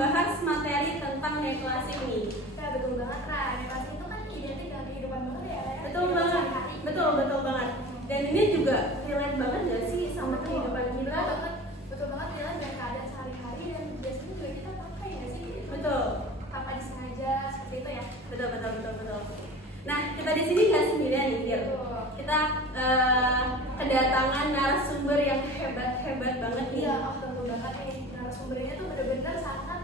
membahas materi tentang neoklasi nih. Ya betul banget Ra, neoklasi itu kan identik dengan kehidupan banget ya. Betul banget, betul banget. Dan ini juga relate banget gak sih sama kehidupan kita? Betul banget relate dengan keadaan sehari-hari dan biasanya juga kita pakai gak sih? Betul. Tanpa disengaja seperti itu ya. Betul. Nah, kita di sini nggak sendirian nih, Fir. Kita kedatangan narasumber yang hebat banget nih. Iya, betul banget nih. Narasumbernya tuh benar-benar sangat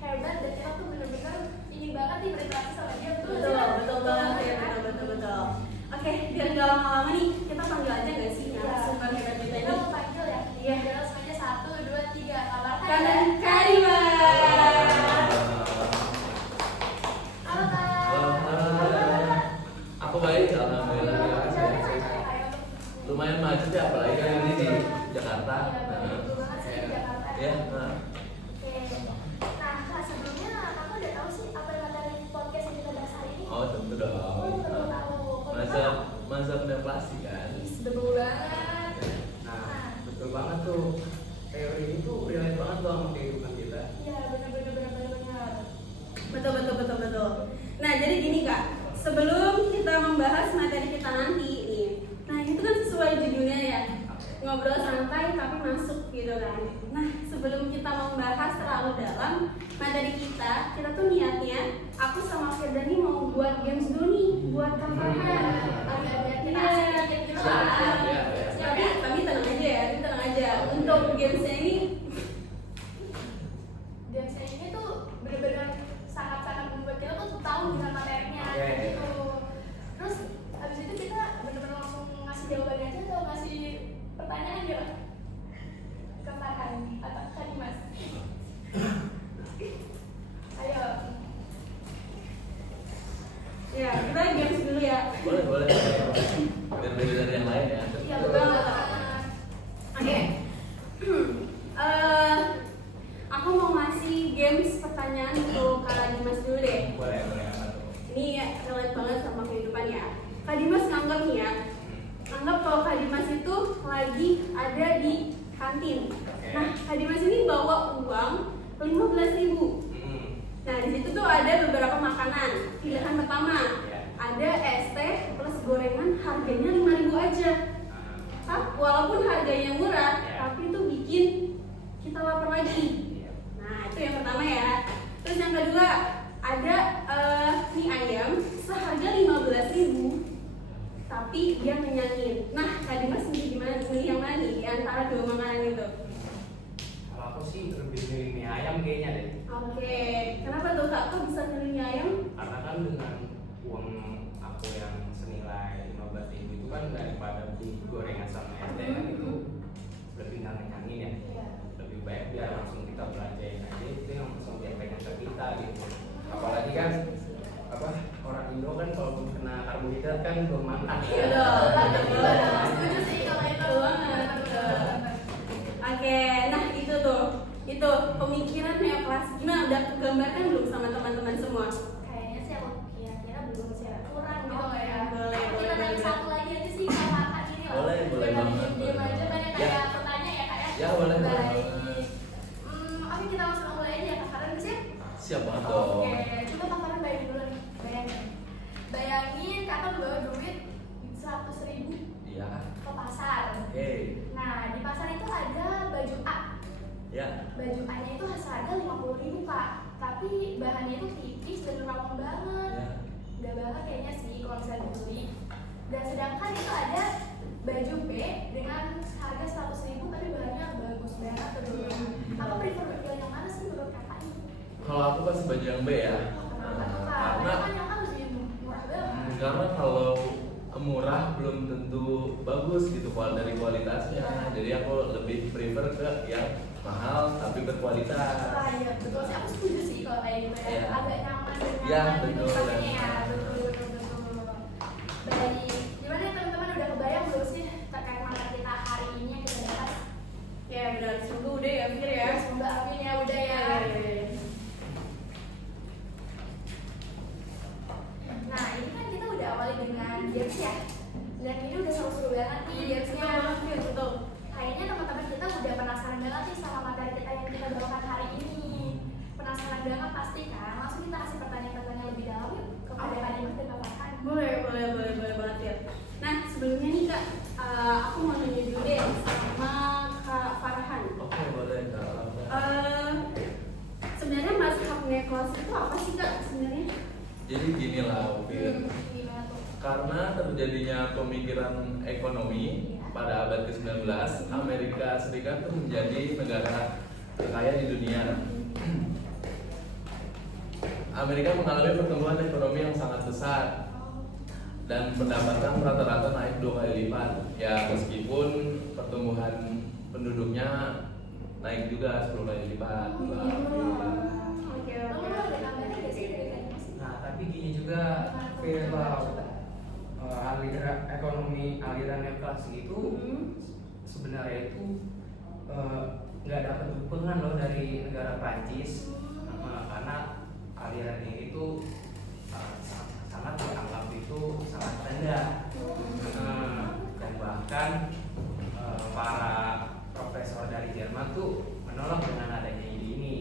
hebat dan kita tuh benar-benar ingin banget nih berinteraksi sama dia. Betul banget ya, betul. Oke, biar nggak lama-lama nih, kita panggil aja nggak sih narasumber hebat kita ini? Kita panggil ya. Iya. Langsung aja 1, 2, 3. Kabar Kanan Kariman. Halo Kak. Aku baik, alhamdulillah. Lumayan macet ya, apalagi kan ini di Jakarta. Iya, betul banget sih di Jakarta. Ya. Oke. Nah, Kak, sebelumnya kamu udah tahu sih apa yang materi podcast yang kita bahas hari ini? Oh tentu dong. Belum tahu. Masa peneplasi kan. Betul banget. Nah, betul banget tuh. Teori ini tuh relate banget tuh sama kehidupan kita. Iya, benar. Betul. Nah, jadi gini Kak, sebelum kita membahas materi kita nanti nih, nah itu kan sesuai judulnya ya, ngobrol santai tapi masuk gitu kan. Nah, sebelum kita membahas terlalu dalam materi kita tuh niatnya aku sama Firda nih mau buat games dulu nih, buat kafahan. Kita asik gitu lah. Tapi tenang aja. Untuk gamesnya ini Dan saya ini tuh benar-benar sangat-sangat membuat kita tuh tahu dengan materinya gitu. Terus habis itu kita benar-benar langsung ngasih jawabannya aja atau ngasih pertanyaan ya ke Farhan atau ke Dimas. Ayo. ya kita games dulu ya. Boleh. Biar beda dari yang lain ya. Iya betul. Oke. Aku mau ngasih games pertanyaan untuk Kak Dimas dulu deh. Boleh apa tuh? Ini ya relate banget sama kehidupan ya. Kak Dimas nganggap nih ya, anggap kalau Kak Dimas itu lagi ada di kantin. Nah, Kak Dimas ini bawa uang 15.000. Nah, di situ tuh ada beberapa makanan. Pilihan pertama ada es teh plus gorengan, harganya 5.000 aja. Walaupun harganya murah, tapi itu bikin kita lapar lagi. Nah, itu yang pertama ya. Terus yang kedua ada mie ayam seharga 15.000, tapi dia ngenyangin. Nah, Kak Dimas gimana? Milih yang mana nih di antara dua makanan itu? Kalau aku sih lebih milih mie ayam kayaknya deh. Oke, kenapa tuh Kak? Kok bisa milih mie ayam? Karena kan dengan uang aku yang senilai 15.000 itu kan daripada beli gorengan sama es teh kan itu lebih nggak ya. Lebih baik biar langsung kita belanjain aja itu yang langsung diefeknya ke kita gitu. Apalagi kan orang Indo kan kalau kena karbohidrat kan belum makan ya. Setuju sih kalau itu banget. Oke, nah itu pemikiran neoklasik. Gimana? Udah kegambarkan belum sama teman-teman semua? Kayaknya sih aku kira-kira belum sih kurang gitu nggak ya? Boleh. Kita tanya satu lagi aja sih kalau makan ini loh. Boleh banget. Diam aja banyak kayak bertanya ya Kak ya. Ya, boleh. Baik. Oke, kita langsung mulai aja ya Kak Farhan sih. Siap banget dong. Oke, coba Kak Farhan bayangin dulu nih. Bayangin Kakak bawa duit 100.000 Iya. ke pasar. Nah, di pasar itu ada baju A. Ya. Baju A-nya itu seharga 50.000 Kak. Tapi bahannya itu tipis dan rawan banget. Ya. Udah banget kayaknya sih kalau misalnya dibeli. Dan sedangkan itu ada baju B dengan harga 100.000 tapi bahannya bagus banget tuh. Apa prefer baju yang mana sih menurut Kakak ini? Kalau aku pasti baju yang B ya. Kenapa tuh Kak? Karena Kan yang kan lebih murah banget. karena kalau murah belum tentu bagus gitu dari kualitasnya. Jadi aku lebih prefer ke yang mahal tapi berkualitas. Iya betul sih, aku setuju sih kalau kayak gitu ya. Iya. Agak nyaman dan nyaman Ya, gitu betul. pakainya ya. Betul. Dari gimana ya teman-teman, udah kebayang belum sih terkait materi kita hari ini yang kita bahas? Ya benar, semoga udah ya Fir ya. Semoga amin ya, udah ya. Nah ini kan kita udah awali dengan games ya. Dan ini udah seru-seru banget nih gamesnya. Betul. Kayaknya teman-teman kita udah penasaran banget sih sama materi kita yang kita bawakan hari ini. Penasaran Jadi gini lah, Upin. Gimana tuh? Karena terjadinya pemikiran ekonomi pada abad ke-19, Amerika Serikat itu menjadi negara terkaya di dunia. Amerika mengalami pertumbuhan ekonomi yang sangat besar dan pendapatan rata-rata naik 2 kali lipat. Ya meskipun pertumbuhan penduduknya naik juga 10 kali lipat. Oke, Lo oke. ada tambahan nggak sih dari tadi Mas? Nah, tapi gini juga, kalau aliran inflasi itu sebenarnya itu nggak dapat dukungan loh dari negara Prancis, karena aliran ini itu sangat dianggap itu sangat rendah. Dan bahkan para profesor dari Jerman tuh menolak dengan adanya ide ini,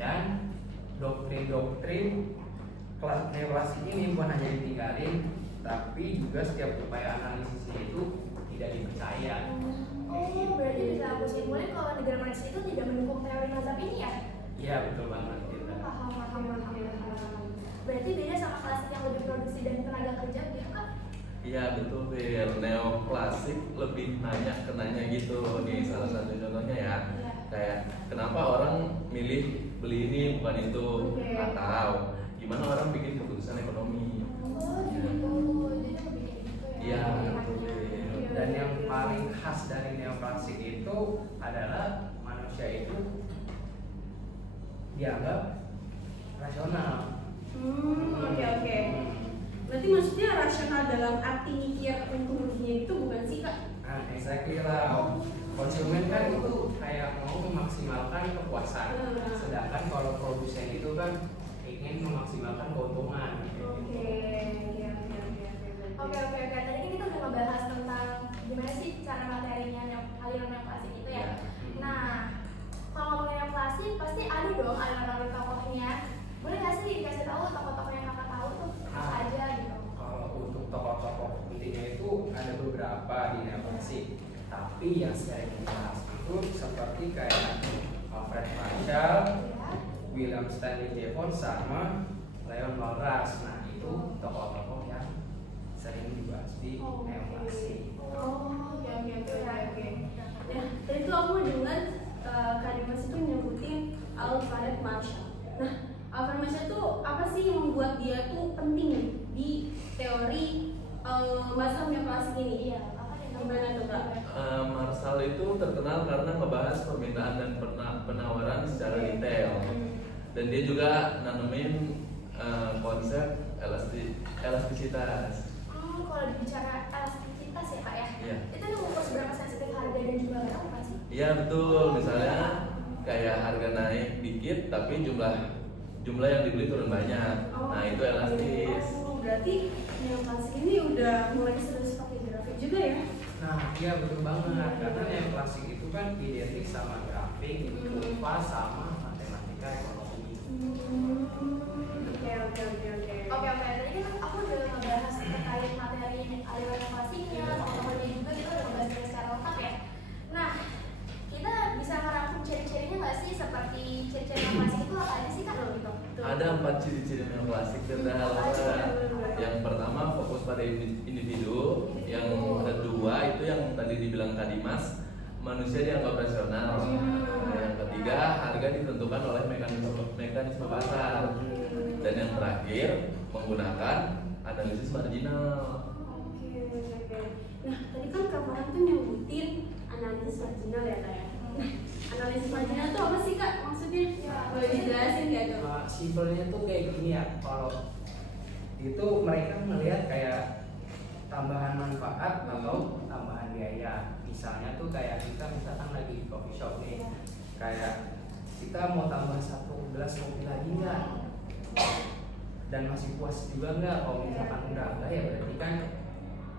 dan doktrin-doktrin neoklasik ini bukan hanya ditinggalin, tapi juga setiap upaya analisisnya itu tidak dipercaya. Oh, berarti bisa aku simpulin kalau negara Prancis itu tidak mendukung teori mazhab ini ya? Iya, betul banget gitu. Paham. Berarti beda sama klasik yang lebih produksi dan tenaga kerja gitu kan? Iya betul, Fir. Neoklasik lebih nanya gitu. Nih salah satu contohnya ya. Iya. Kayak kenapa orang milih beli ini bukan itu, Oke. atau gimana orang bikin keputusan ekonomi. Oh, gitu. Jadi lebih kayak gitu ya? Iya betul, Fir. Dan yang paling khas dari neoklasik itu adalah manusia itu dianggap rasional. Oke. Berarti maksudnya rasional dalam arti mikir untung-untungnya itu bukan sih Kak? Nah, exactly lah. Konsumen kan itu kayak mau memaksimalkan kepuasan, sedangkan kalau produsen itu kan ingin memaksimalkan keuntungan. Oke. Oke. Tadi kan kita udah ngebahas tentang gimana sih cara materinya aliran neoklasik itu ya. Nah, kalau ngomongin neoklasik pasti ada dong aliran tokohnya. Boleh nggak sih dikasih tahu tokoh-tokoh yang kakak tahu tuh apa aja gitu? Kalau untuk tokoh-tokoh pentingnya itu ada beberapa di neoklasik, tapi yang sering dibahas itu seperti kayak Alfred Marshall, Ya. William Stanley Jevons, sama Leon Walras. Nah, itu tokoh-tokoh yang sering dibahas di neoklasik. Oke. Nah, tadi tuh aku dengar Kak Dimas itu nyebutin Alfred Marshall. Nah, Alfred Marshall itu apa sih yang membuat dia tuh penting nih di teori mazhab neoklasik ini? Iya, apa yang Gimana tuh Kak? Marshall itu terkenal karena ngebahas permintaan dan penawaran secara detail, dan dia juga nanemin konsep elastisitas. Kalau bicara elastisitas ya Kak ya? Iya. Itu mengukur seberapa sensitif harga dan juga barang kan sih? Iya betul, misalnya kayak harga naik dikit tapi jumlah yang dibeli turun banyak. Nah itu elastis. Berarti neoklasik ini udah mulai serius pakai grafik juga ya? Nah, iya betul banget, karena neoklasik itu kan identik sama grafik, rupa, sama matematika ekonomi. Oke. Tadi kan aku udah ngebahas terkait materi aliran neoklasiknya, tokoh-tokohnya juga kita udah ngebahas secara lengkap ya. Nah, kita bisa merangkum ciri-cirinya nggak sih, seperti ciri-ciri neoklasik itu apa aja sih Kak? Gitu. Ada 4 ciri-ciri neoklasik Yang pertama fokus pada individu. Yang kedua itu yang tadi dibilang Kak Dimas, manusia dianggap rasional. Yang ketiga, harga ditentukan oleh mekanisme pasar. Dan yang terakhir, menggunakan analisis marginal. Oke. Nah, tadi kan Kak Farhan tuh nyebutin analisis marginal ya Kak ya? Nah, analisis marginal itu apa sih Kak maksudnya? Boleh dijelasin nggak tuh? Simpelnya tuh kayak gini ya, kalau itu mereka melihat kayak tambahan manfaat atau tambahan biaya. Misalnya tuh kayak kita misalkan lagi di coffee shop nih, kayak kita mau tambah 1 gelas kopi lagi nggak, dan masih puas juga nggak? Kalau misalkan udah enggak ya berarti kan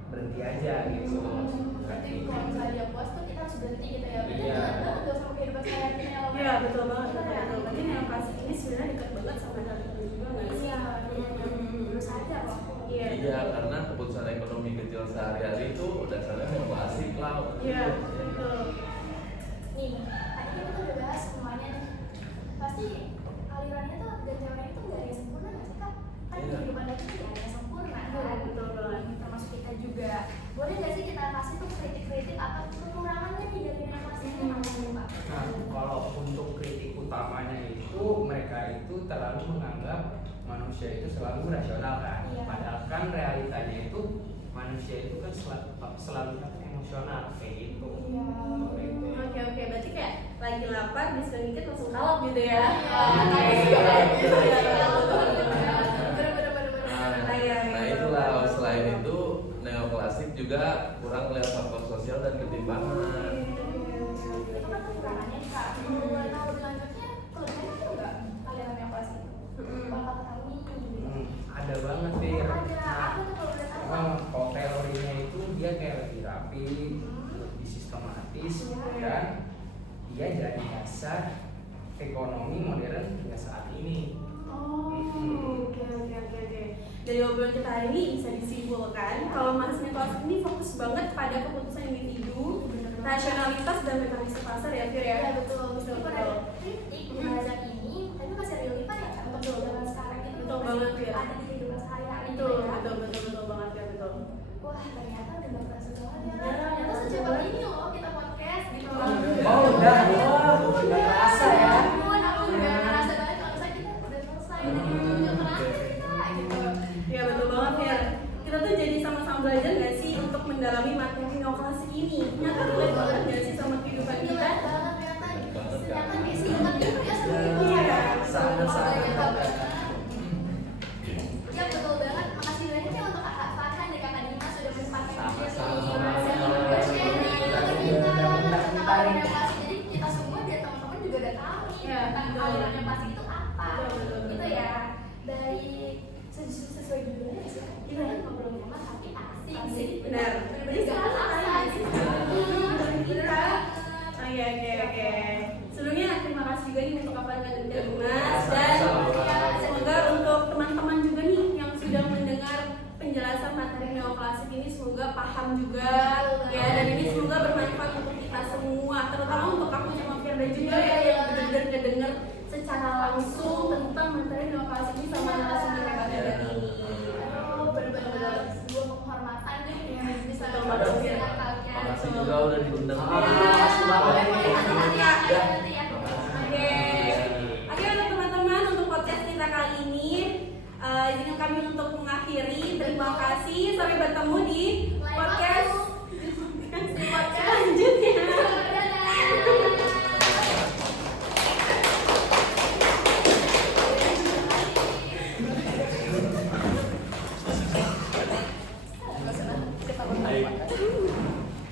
berhenti aja gitu. Berarti kalau misalnya dia puas tuh kita harus berhenti gitu ya? Berarti Iya. nggak sama kehidupan sehari-hari ya? Iya betul banget. Berarti neoklasik ini sebenarnya dekat banget sama hal itu juga nggak sih? Iya, baru sadar loh. Iya, karena keputusan ekonomi kecil sehari-hari itu dasarnya neoklasik lah. Iya betul. Nih, tadi kita udah bahas semuanya nih. Pasti alirannya tuh dan teorinya tuh nggak ada yang sempurna nggak sih Kak? Kan Iya. itu ya nggak sempurna kan. Betul banget. Termasuk kita juga. Boleh nggak sih kita kasih tuh kritik-kritik atau kekurangannya nih dari kelas ini apa nih Pak? Nah, kalau untuk kritik utamanya itu mereka itu terlalu menganggap manusia itu selalu rasional kan. Iya. Padahal kan realitanya itu manusia itu kan selalu emosional kayak gitu. Iya. Oke, berarti kayak lagi lapar, bisa dikit langsung kalap gitu ya. Nah itulah, selain itu neoklasik juga kurang melihat faktor sosial dan ketimbangan. Itu kan kekurangannya Kak. Mulai tahu lebih lanjutnya, kelebihannya tuh nggak aliran yang kelas itu. Bakal ketahui gitu. Ada banget Fir. Ada, apa tuh kalau boleh tahu? Kalau teorinya itu dia kayak lebih rapi, lebih sistematis, dan dia jadi dasar ekonomi modern hingga saat ini. Oke. Dari obrolan kita hari ini bisa disimpulkan kalau Mas neoklasik ini fokus banget pada keputusan individu, rasionalitas dan mekanisme pasar ya, Fir ya. Ya betul. Meskipun ada kritik pembahasan ini, tapi masih relevan ya kan untuk zaman sekarang itu Betul masih banget, Fir. ada di kehidupan sehari-hari. Betul ya. banget ya, betul. Wah ternyata udah gak kerasa banget ya. Ternyata secepat ini loh kita podcast gitu. Oh udah kerasa ya. Ampun, aku udah ngerasa banget kalau misalnya kita udah selesai nih ujung terakhir kita gitu. Ya betul banget Fir. Kita tuh jadi sama-sama belajar nggak sih untuk mendalami materi neoklasik ini? Nyata relate banget nggak sih sama kehidupan kita? Gila banget ternyata. Sedangkan kayak singkat juga ya sebenarnya. Iya. Sangat. Ya betul banget. Makasih banyak ya untuk Kak Farhan dan Kakak Dimas sudah menyempatkan diri Sama-sama. sharing tentang aliran plastik. Jadi kita semua dan teman-teman juga udah tahu nih Ya, tentang betul. aliran plastik itu apa. Betul. Gitu ya. Dari sesuai judulnya sih. Kita ngobrol sama tapi asik. Benar. Benar-benar gak kerasa gitu. Kita. Oke. Sebelumnya terima kasih juga nih untuk Kak Farhan dan Dimas, dan semoga untuk teman-teman juga nih yang sudah mendengar penjelasan materi neoklasik ini semoga paham juga ya, dan ini semoga bermanfaat untuk kita semua, terutama untuk aku sama Firda juga ya yang benar-benar ngedenger secara langsung tentang materi neoklasik ini sama narasumber hebat-hebat ini. Oh, benar-benar sebuah penghormatan nih yang bisa Betul ngobrol banget. dengan kalian. Makasih juga udah diundang. Makasih banget. Hati-hati ya. Oke untuk teman-teman, untuk podcast kita kali ini izinkan kami untuk mengakhiri. Terima kasih, sampai bertemu di